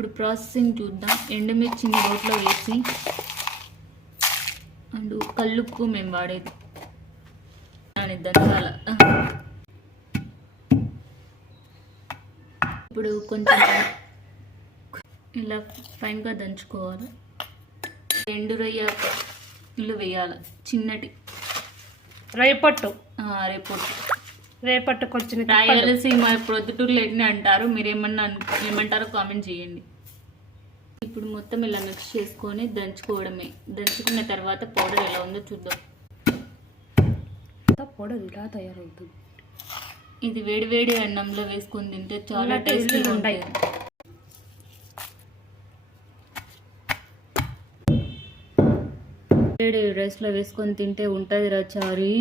ఇప్పుడు ప్రాసెసింగ్ చూద్దాం. ఎండుమిర్చిని రోట్లో వేసి అండ్ కల్లుప్పు మేము వాడేది అని దంచాల. ఇప్పుడు కొంచెం ఇలా ఫైన్గా దంచుకోవాలి. ఎండు రొయ్యలు వేయాలి, చిన్నటి రేపట్టు కొంచెం రాయలసీమ ప్రొద్దుటూరులో ఎన్ని అంటారు, మీరు ఏమంటారో కామెంట్ చేయండి. ఇప్పుడు మొత్తం ఇలా మిక్స్ చేసుకొని దంచుకోవడమే. దంచుకున్న తర్వాత పౌడర్ ఎలా ఉందో చూద్దాం. పౌడర్ ఇలా తయారవుతుంది. ఇది వేడి అన్నంలో వేసుకొని తింటే చాలా టేస్టీగా ఉంటాయి. వేడి రైస్లో వేసుకొని తింటే ఉంటుంది రా చారీ.